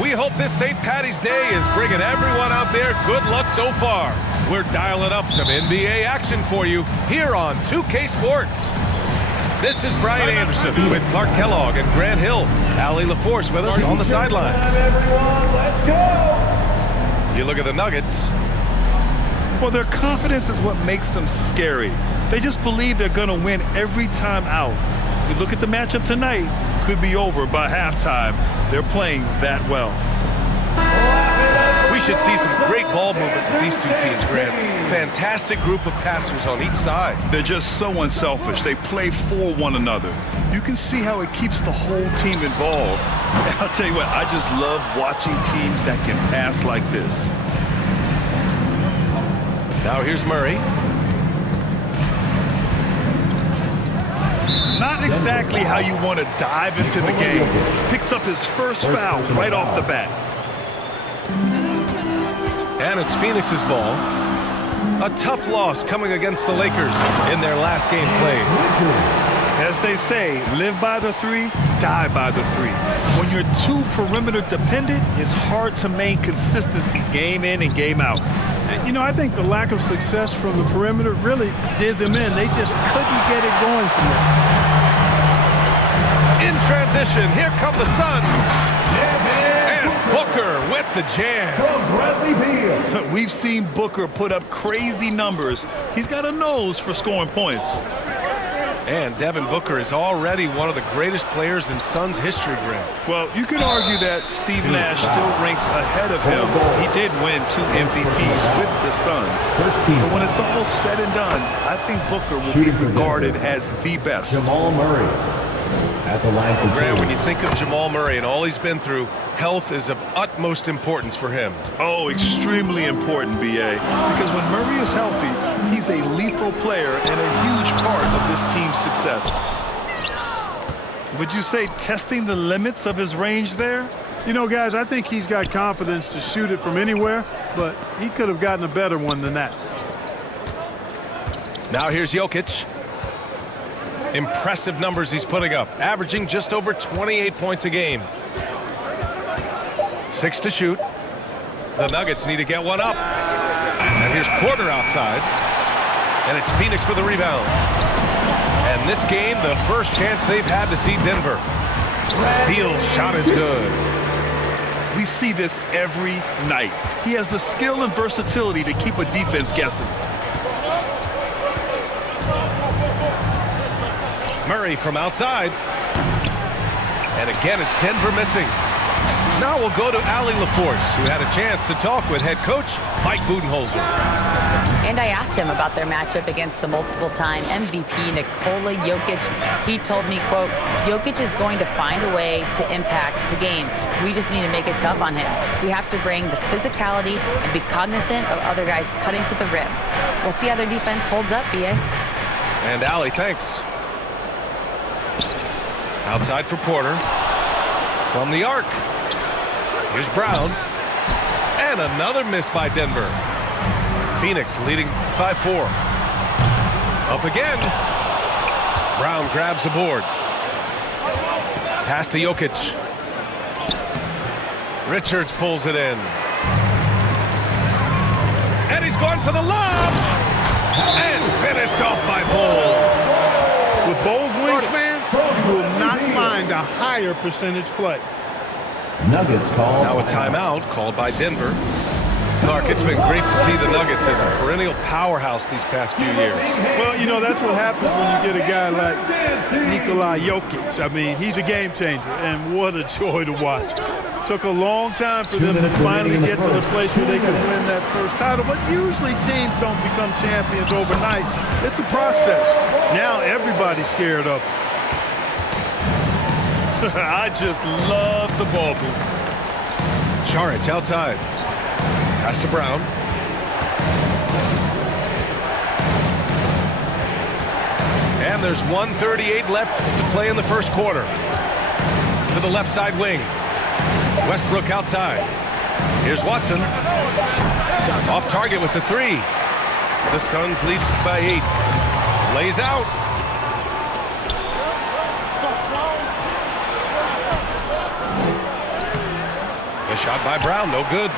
We hope this St. Patty's Day is bringing everyone out there good luck so far. We're dialing up some NBA action for you here on 2K Sports. This is Brian Anderson with Clark Kellogg and Grant Hill. Allie LaForce with us on the sidelines. Everyone, let's go! You look at the Nuggets. Well, their confidence is what makes them scary. They just believe they're going to win every time out. You look at the matchup tonight, could be over by halftime. They're playing that well. We should see some great ball movement with these two teams, Grant. Fantastic group of passers on each side. They're just so unselfish. They play for one another. You can see how it keeps the whole team involved. And I'll tell you what, I just love watching teams that can pass like this. Now here's Murray. Not exactly how you want to dive into the game. Picks up his first foul right off the bat. And it's Phoenix's ball. A tough loss coming against the Lakers in their last game played. As they say, live by the three, die by the three. When you're too perimeter dependent, it's hard to maintain consistency game in and game out. You know, I think the lack of success from the perimeter really did them in. They just couldn't get it going from there. In transition, here come the Suns. And Booker with the jam. From Bradley Beal. We've seen Booker put up crazy numbers. He's got a nose for scoring points. And Devin Booker is already one of the greatest players in Suns history, Grant. Well, you could argue that Steve Nash still ranks ahead of him. He did win 2 MVPs with the Suns. But when it's all said and done, I think Booker will be regarded as the best. Jamal Murray at the line for Grant, two. when you think of Jamal Murray and all he's been through, health is of utmost importance for him. Oh, extremely important, B.A. Because when Murray is healthy, he's a lethal player and a huge part of this team's success. Would you say testing the limits of his range there? You know, guys, I think he's got confidence to shoot it from anywhere, but he could have gotten a better one than that. Now here's Jokic. Impressive numbers he's putting up, averaging just over 28 points a game. 6 to shoot. The Nuggets need to get one up. And here's Porter outside. And it's Phoenix for the rebound. And this game, the first chance they've had to see Denver. Beal's shot is good. We see this every night. He has the skill and versatility to keep a defense guessing. Murray from outside. And again, it's Denver missing. Now we'll go to Allie LaForce, who had a chance to talk with head coach Mike Budenholzer. And I asked him about their matchup against the multiple-time MVP Nikola Jokic. He told me, quote, Jokic is going to find a way to impact the game. We just need to make it tough on him. We have to bring the physicality and be cognizant of other guys cutting to the rim. We'll see how their defense holds up, B.A. And Allie, thanks. Outside for Porter. From the arc. Here's Brown. And another miss by Denver. Phoenix leading by 4. Up again. Brown grabs the board. Pass to Jokic. Richards pulls it in. And he's going for the lob. And finished off by Bol. With Bol's wingspan, you will not find a higher percentage play. Nuggets call. Now a timeout called by Denver. Clark, it's been great to see the Nuggets as a perennial powerhouse these past few years. Well, you know, that's what happens when you get a guy like Nikola Jokic. I mean, he's a game changer, and what a joy to watch. Took a long time for them to finally get to the place where they could win that first title, but usually teams don't become champions overnight. It's a process. Now everybody's scared of him. I just love the ball move. Charic outside. Pass to Brown. And there's 1:38 left to play in the first quarter. To the left side wing. Westbrook outside. Here's Watson. Off target with the 3. The Suns lead by 8. Lays out. A shot by Brown, no good.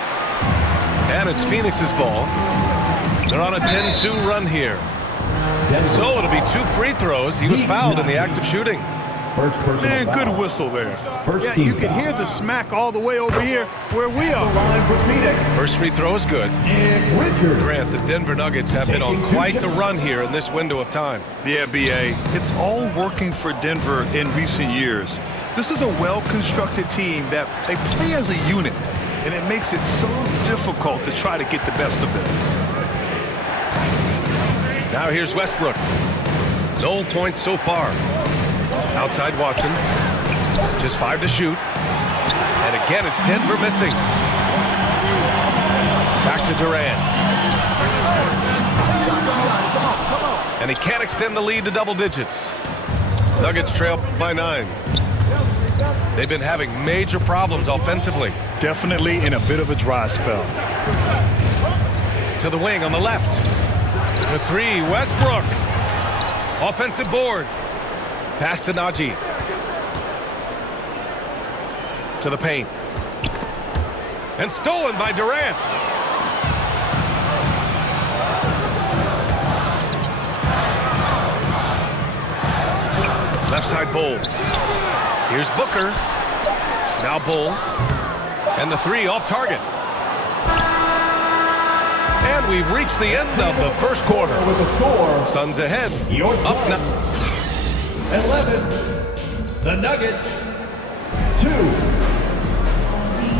And it's Phoenix's ball. They're on a 10-2 run here. So it'll be 2 free throws. He was fouled in the act of shooting. First personal Man, good foul. whistle there. First Yeah, team you can foul. hear the smack all the way over here where we are. Line for Phoenix. First free throw is good. And Richard. Grant, the Denver Nuggets have been on quite the run here in this window of time. Yeah, B.A. It's all working for Denver in recent years. This is a well-constructed team that they play as a unit, and it makes it so difficult to try to get the best of them. Now here's Westbrook. No points so far. Outside Watson. Just 5 to shoot. And again, it's Denver missing. Back to Durant. And he can't extend the lead to double digits. Nuggets trail by 9. They've been having major problems offensively. Definitely in a bit of a dry spell. To the wing on the left. The 3, Westbrook. Offensive board. Pass to Najee. To the paint. And stolen by Durant. Left side Bull. Here's Booker. Now Bull. And the 3 off target. And we've reached the end of the first quarter. With the score, Suns ahead. your Up Suns, now. 11. The Nuggets, 2.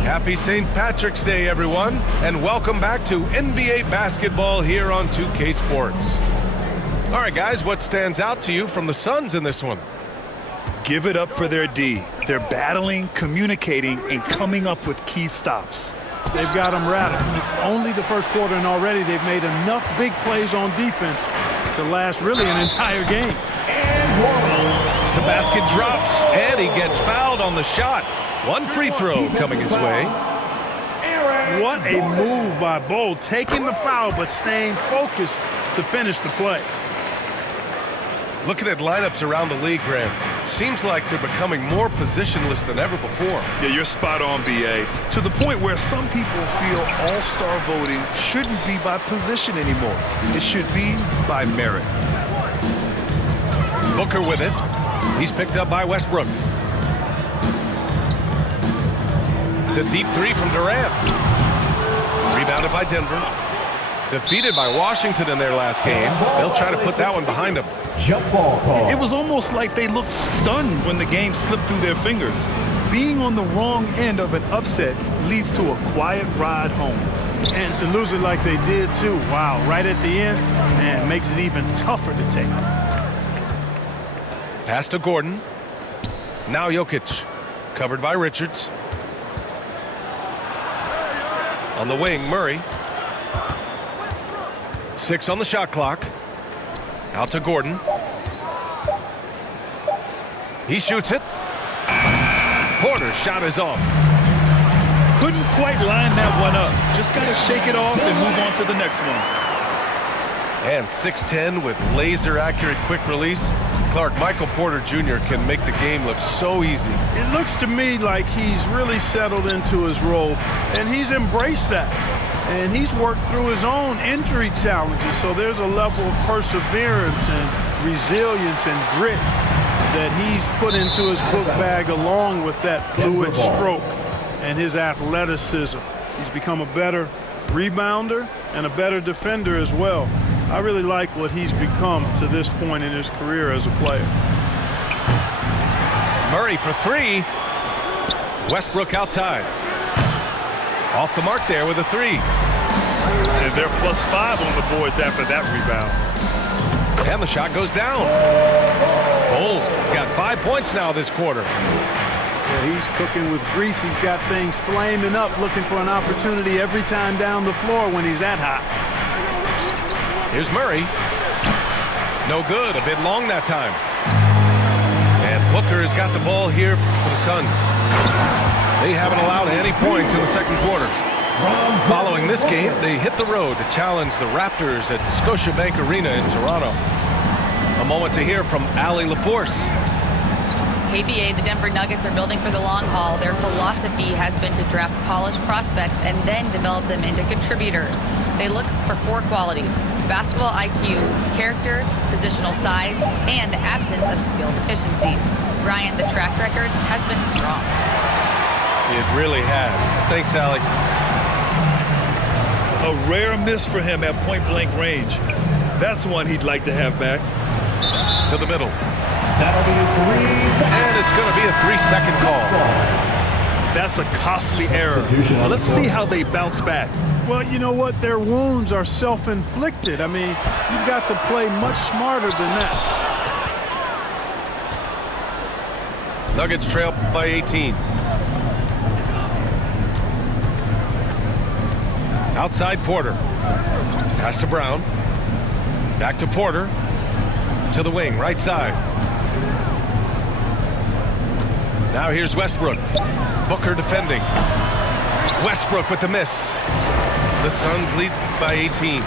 Happy St. Patrick's Day, everyone, and welcome back to NBA basketball here on 2K Sports. All right, guys, what stands out to you from the Suns in this one? Give it up for their D. They're battling, communicating, and coming up with key stops. They've got them rattled. It's only the first quarter, and already they've made enough big plays on defense to last really an entire game. The basket drops, and he gets fouled on the shot. 1 free throw coming his way. What a move by Bull, taking the foul but staying focused to finish the play. Looking at lineups around the league, Grant, seems like they're becoming more positionless than ever before. Yeah, you're spot on, B.A. To the point where some people feel all-star voting shouldn't be by position anymore. It should be by merit. Booker with it. He's picked up by Westbrook. The deep 3 from Durant. Rebounded by Denver. Defeated by Washington in their last game. They'll try to put that one behind them. Jump ball call. It was almost like they looked stunned when the game slipped through their fingers. Being on the wrong end of an upset leads to a quiet ride home. And to lose it like they did, too. Wow, right at the end, man, makes it even tougher to take. Pass to Gordon. Now Jokic. Covered by Richards. On the wing, Murray. 6 on the shot clock. Out to Gordon. He shoots it. Porter's shot is off. Couldn't quite line that one up. Just got to shake it off and move on to the next one. And 6'10" with laser-accurate quick release. Clark, Michael Porter Jr. can make the game look so easy. It looks to me like he's really settled into his role, and he's embraced that. And he's worked through his own injury challenges, so there's a level of perseverance and resilience and grit that he's put into his book bag along with that fluid stroke and his athleticism. He's become a better rebounder and a better defender as well. I really like what he's become to this point in his career as a player. Murray for 3. Westbrook outside. Off the mark there with a 3. And they're +5 on the boards after that rebound. And the shot goes down. Bulls got 5 points now this quarter. Yeah, he's cooking with grease. He's got things flaming up, looking for an opportunity every time down the floor when he's that hot. Here's Murray. No good. A bit long that time. And Booker has got the ball here for the Suns. They haven't allowed any points in the second quarter. Following this game, they hit the road to challenge the Raptors at Scotiabank Arena in Toronto. A moment to hear from Allie LaForce. KBA, the Denver Nuggets are building for the long haul. Their philosophy has been to draft polished prospects and then develop them into contributors. They look for 4 qualities: basketball IQ, character, positional size, and the absence of skill deficiencies. Brian, the track record has been strong. It really has. Thanks, Allie. A rare miss for him at point-blank range. That's one he'd like to have back. To the middle. That'll be 3 And it's going to be a 3-second call. That's a costly error. Well, let's see how they bounce back. Well, you know what? Their wounds are self-inflicted. I mean, you've got to play much smarter than that. Nuggets trail by 18. Outside Porter. Pass to Brown. Back to Porter. To the wing, right side. Now here's Westbrook. Booker defending. Westbrook with the miss. The Suns lead by 18.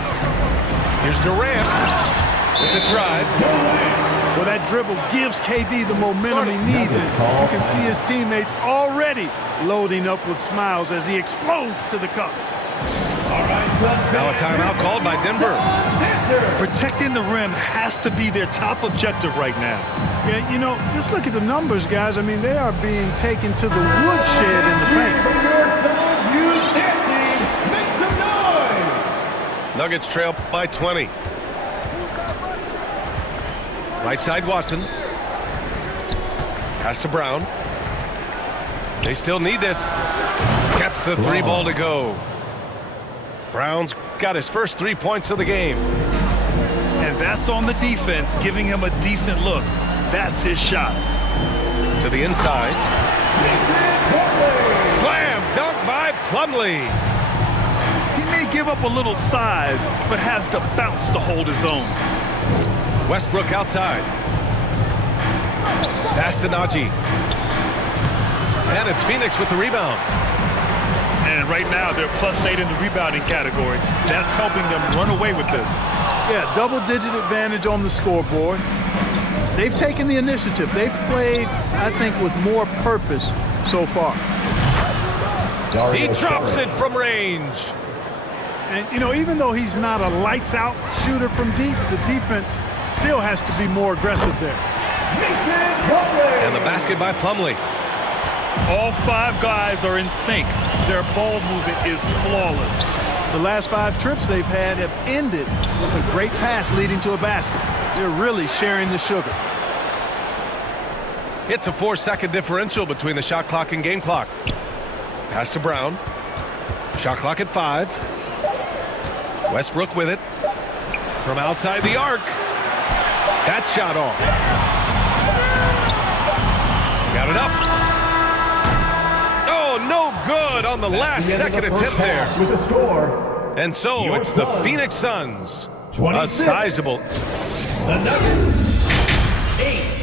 Here's Durant with the drive. Well, that dribble gives KD the momentum he needs, and you can see his teammates already loading up with smiles as he explodes to the cup. Now a timeout called by Denver. Protecting the rim has to be their top objective right now. Yeah, you know, just look at the numbers, guys. I mean, they are being taken to the woodshed in the paint. Nuggets trail by 20. Right side Watson. Pass to Brown. They still need this. Gets the 3 ball to go. Brown's got his first 3 points of the game. And that's on the defense, giving him a decent look. That's his shot. To the inside. Slam dunk by Plumlee. He may give up a little size, but has the bounce to hold his own. Westbrook outside. Pass to Najee. And it's Phoenix with the rebound. And right now, they're +8 in the rebounding category. That's helping them run away with this. Yeah, double-digit advantage on the scoreboard. They've taken the initiative. They've played, I think, with more purpose so far. He drops it from range. And, you know, even though he's not a lights-out shooter from deep, the defense still has to be more aggressive there. And the basket by Plumlee. All 5 guys are in sync. Their ball movement is flawless. The last 5 trips they've had have ended with a great pass leading to a basket. They're really sharing the sugar. It's a 4-second differential between the shot clock and game clock. Pass to Brown. Shot clock at 5. Westbrook with it. From outside the arc. That shot off. Got it up. Oh, no good on the last second attempt there. With a score. And so it's the Phoenix Suns. A 26. sizable. The Nuggets 8.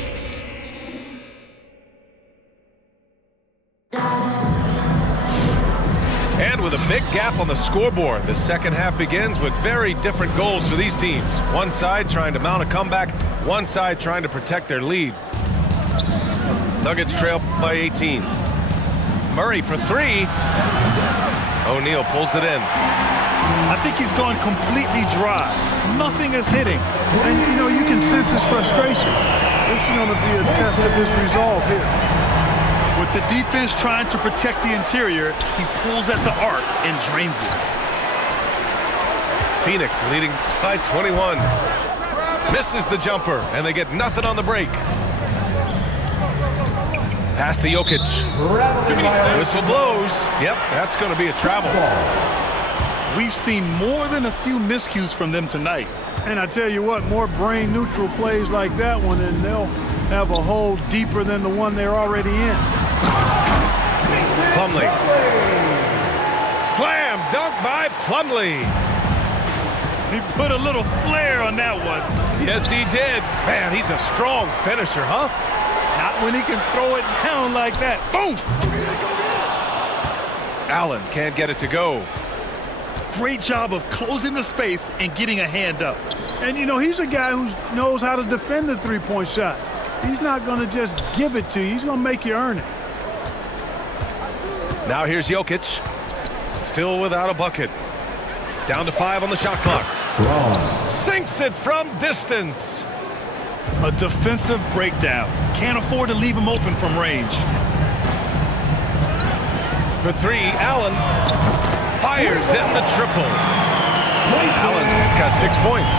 And with a big gap on the scoreboard, the second half begins with very different goals for these teams. One side trying to mount a comeback, one side trying to protect their lead. Nuggets trail by 18. Murray for 3. O'Neal pulls it in. I think he's gone completely dry. Nothing is hitting. And, you know, you can sense his frustration. This is going to be a test of his resolve here. With the defense trying to protect the interior, he pulls at the arc and drains it. Phoenix leading by 21. Misses the jumper, and they get nothing on the break. Pass to Jokic. Whistle blows. Yep, that's going to be a travel. We've seen more than a few miscues from them tonight. And I tell you what, more brain-neutral plays like that one, and they'll have a hole deeper than the one they're already in. Plumlee. Slam dunk by Plumlee. He put a little flair on that one. Yes, he did. Man, he's a strong finisher, huh? Not when he can throw it down like that. Boom! Allen can't get it to go. Great job of closing the space and getting a hand up. And, you know, he's a guy who knows how to defend the three-point shot. He's not going to just give it to you. He's going to make you earn it. Now here's Jokic. Still without a bucket. Down to 5 on the shot clock. Braun. Sinks it from distance. A defensive breakdown. Can't afford to leave him open from range. For 3, Allen fires in the triple. Allen's got 6 points.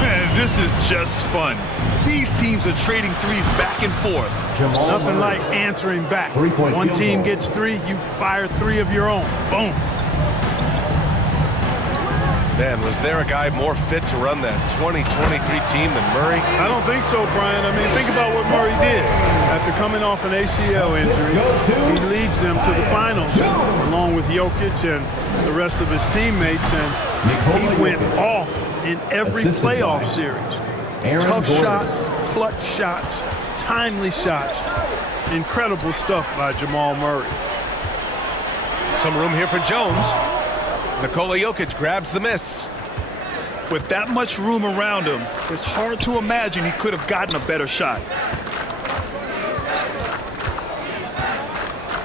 Man, this is just fun. These teams are trading threes back and forth. Jamal Nothing Murray. like answering back. Three-point One field team goal. gets 3, you fire 3 of your own. Boom. Man, was there a guy more fit to run that 2023 team than Murray? I don't think so, Brian. I mean, think about what Murray did. After coming off an ACL injury, he leads them to the finals along with Jokic and the rest of his teammates, and he went off in every Assisted playoff by series. Aaron Tough Gordon. shots, clutch shots, timely shots. Incredible stuff by Jamal Murray. Some room here for Jones. Nikola Jokic grabs the miss. With that much room around him, it's hard to imagine he could have gotten a better shot.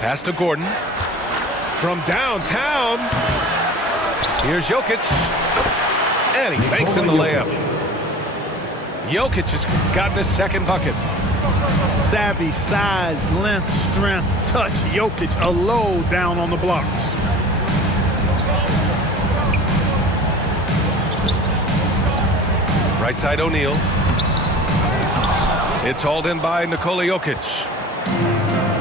Pass to Gordon. From downtown. Here's Jokic. And he banks in the layup. Jokic has gotten his second bucket. Savvy, size, length, strength, touch. Jokic a low down on the blocks. Right side O'Neal. It's hauled in by Nikola Jokic.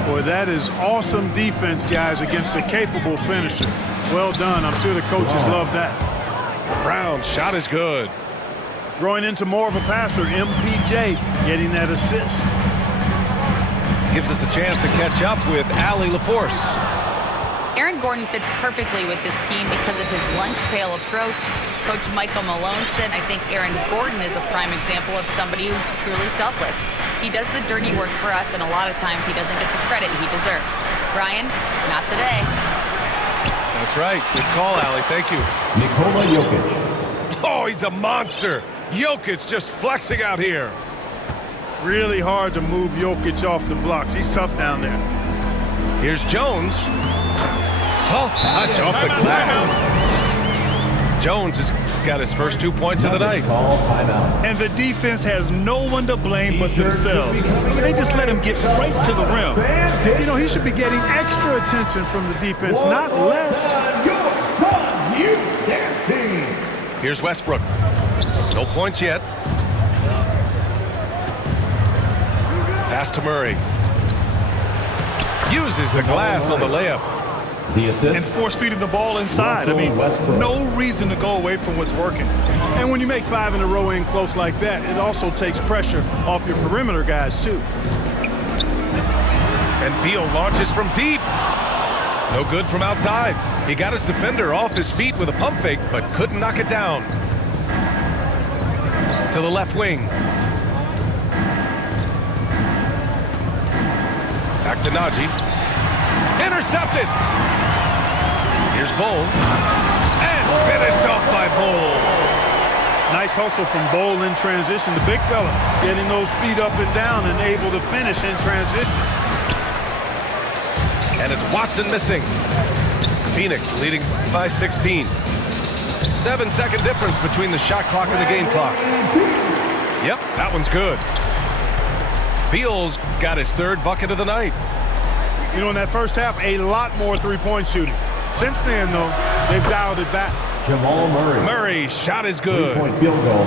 Boy, that is awesome defense, guys, against a capable finisher. Well done. I'm sure the coaches love that. Brown's shot is good. Growing into more of a passer, MPJ getting that assist. Gives us a chance to catch up with Allie LaForce. Aaron Gordon fits perfectly with this team because of his lunch pail approach. Coach Michael Malone said, I think Aaron Gordon is a prime example of somebody who's truly selfless. He does the dirty work for us, and a lot of times he doesn't get the credit he deserves. Brian, not today. That's right. Good call, Allie. Thank you. Nikola Jokic. Oh, he's a monster. Jokic just flexing out here. Really hard to move Jokic off the blocks. He's tough down there. Here's Jones. Soft touch off the glass. Jones has got his first 2 points of the night. Call timeout. And the defense has no one to blame but themselves. They just let him get right to the rim. You know, he should be getting extra attention from the defense, not less. You dance team. Here's Westbrook. No points yet. Pass to Murray. Uses the glass on the layup. The assist. And force feeding the ball inside. I mean, no reason to go away from what's working. And when you make 5 in a row in close like that, it also takes pressure off your perimeter guys, too. And Beal launches from deep. No good from outside. He got his defender off his feet with a pump fake, but couldn't knock it down. To the left wing. Back to Najee. Intercepted. Here's Bol. And finished off by Bol. Nice hustle from Bol in transition. The big fella getting those feet up and down and able to finish in transition. And it's Watson missing. Phoenix leading by 16. 7-second difference between the shot clock and the game clock. Yep, that one's good. Beal's got his third bucket of the night. You know, in that first half, a lot more three-point shooting. Since then, though, they've dialed it back. Jamal Murray. Murray's shot is good. 3-point field goal.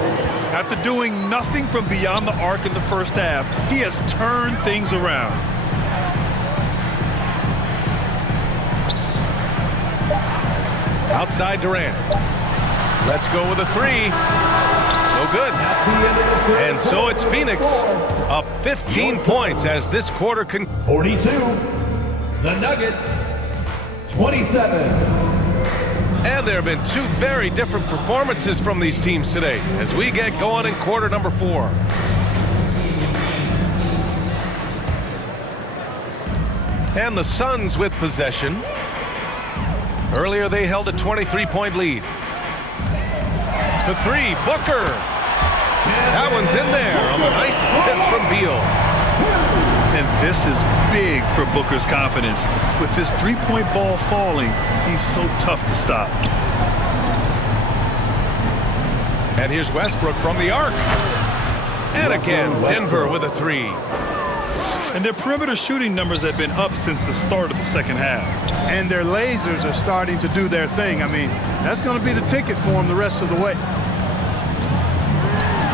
After doing nothing from beyond the arc in the first half, he has turned things around. Outside Durant. Let's go with a 3. No good. And so it's Phoenix up 15 points as this quarter can. 42. The Nuggets. 27. And there have been 2 very different performances from these teams today as we get going in quarter number 4. And the Suns with possession. Earlier they held a 23-point lead. To 3, Booker. That one's in there on the nice assist from Beal. And this is big for Booker's confidence. With this three-point ball falling, he's so tough to stop. And here's Westbrook from the arc. And again, Denver with a three. And their perimeter shooting numbers have been up since the start of the second half. And their lasers are starting to do their thing. I mean, that's going to be the ticket for them the rest of the way.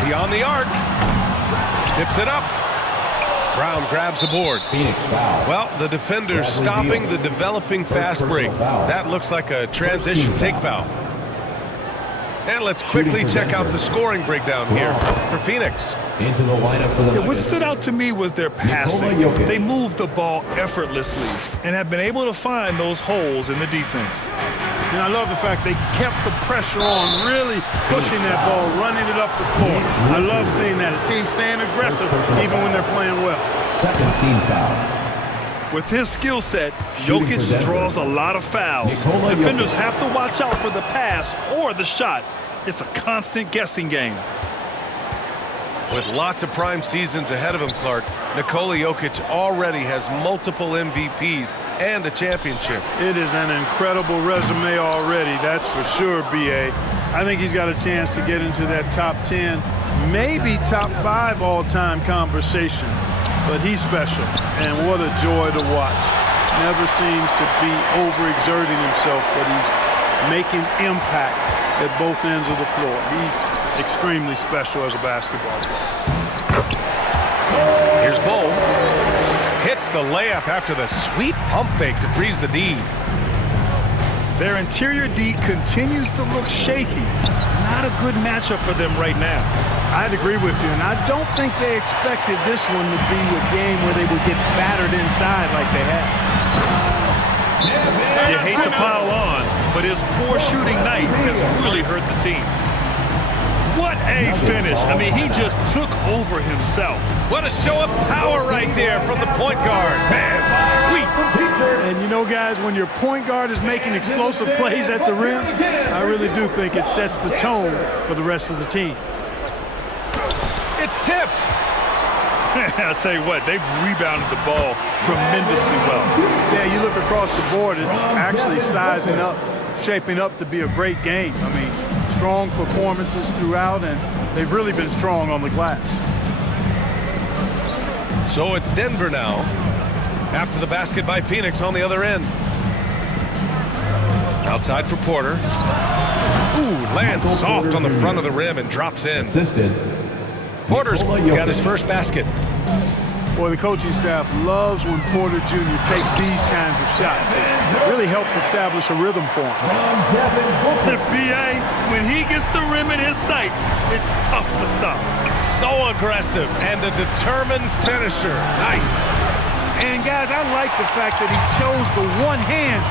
Beyond the arc. Tips it up. Brown grabs the board. Phoenix foul. Well, the defender's stopping the developing fast break. That looks like a transition take foul. And let's quickly check out the scoring breakdown here for Phoenix. Into the lineup for the What Nuggets. stood out to me was their passing. Jokic. They moved the ball effortlessly and have been able to find those holes in the defense. And I love the fact they kept the pressure on, really pushing that ball, running it up the floor. I love seeing that. A team staying aggressive even when they're playing well. Second team foul. With his skill set, Shooting for Jokic Denver. draws a lot of fouls. Nikola Defenders Jokic. have to watch out for the pass or the shot. It's a constant guessing game. With lots of prime seasons ahead of him, Clark, Nikola Jokic already has multiple MVPs and a championship. It is an incredible resume already, that's for sure, B.A. I think he's got a chance to get into that top 10, maybe top 5 all-time conversation. But he's special, and what a joy to watch. Never seems to be overexerting himself, but he's making impact at both ends of the floor. He's extremely special as a basketball player. Here's Bull. Hits the layup after the sweet pump fake to freeze the D. Their interior D continues to look shaky. Not a good matchup for them right now. I'd agree with you, and I don't think they expected this one to be a game where they would get battered inside like they had. You hate to pile on, but his poor shooting night has really hurt the team. What a finish. I mean, he just took over himself. What a show of power right there from the point guard. Man, sweet. And you know, guys, when your point guard is making explosive plays at the rim, I really do think it sets the tone for the rest of the team. It's tipped. I'll tell you what, they've rebounded the ball tremendously well. Yeah, you look across the board, it's actually sizing up, shaping up to be a great game. I mean, strong performances throughout, and they've really been strong on the glass. So it's Denver now. After the basket by Phoenix on the other end. Outside for Porter. Ooh, lands soft on the front of the rim and drops in. Assisted. Porter's Nikola Jokic. got his first basket. Boy, the coaching staff loves when Porter Jr. takes these kinds of shots. It really helps establish a rhythm for him. B.A., when he gets the rim in his sights, it's tough to stop. So aggressive and a determined finisher. Nice. And guys, I like the fact that he chose the one-hand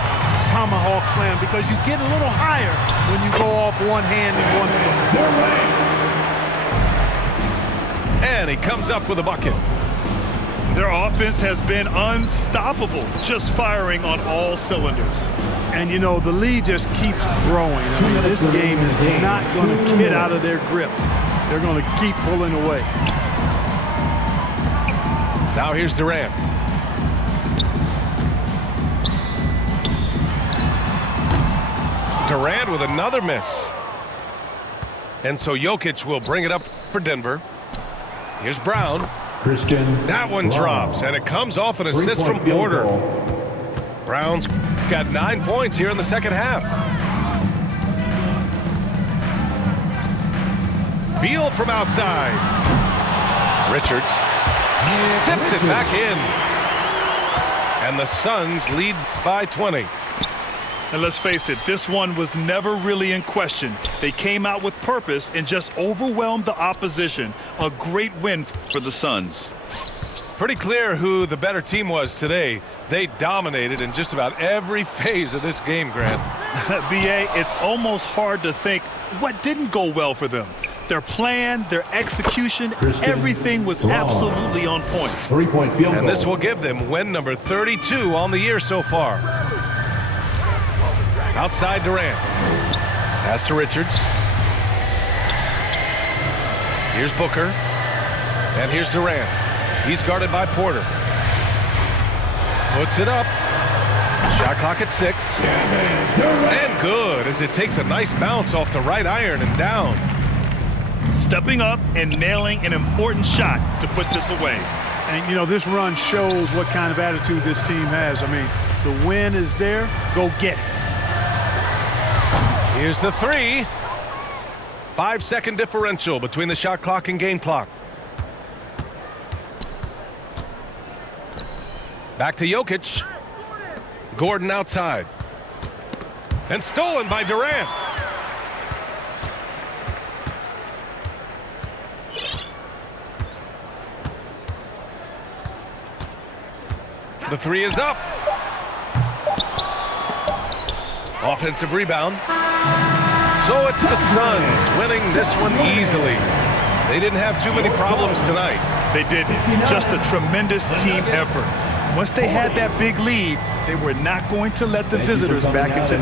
tomahawk slam because you get a little higher when you go off one hand and one foot. And he comes up with a bucket. Their offense has been unstoppable, just firing on all cylinders. And, you know, the lead just keeps growing. I mean, this game is not going to get out of their grip. They're going to keep pulling away. Now here's Durant. Durant with another miss. And so Jokic will bring it up for Denver. Here's Brown. Christian. That one Brown. drops, and it comes off an assist from Three-point field Porter. goal. Brown's got 9 points here in the second half. Beal from outside. Richards tips it back in. And the Suns lead by 20. And let's face it, this one was never really in question. They came out with purpose and just overwhelmed the opposition. A great win for the Suns. Pretty clear who the better team was today. They dominated in just about every phase of this game, Grant. B.A., it's almost hard to think what didn't go well for them. Their plan, their execution, everything was absolutely on point. Three-point field goal. And this will give them win number 32 on the year so far. Outside Durant. Pass to Richards. Here's Booker. And here's Durant. He's guarded by Porter. Puts it up. Shot clock at 6. And good, as it takes a nice bounce off the right iron and down. Stepping up and nailing an important shot to put this away. And, you know, this run shows what kind of attitude this team has. I mean, the win is there. Go get it. Here's the 3. 5-second differential between the shot clock and game clock. Back to Jokic. Gordon outside. And stolen by Durant. The 3 is up. Offensive rebound. So it's the Suns winning this one easily. They didn't have too many problems tonight. They didn't. Just a tremendous team effort. Once they had that big lead, they were not going to let the visitors back into the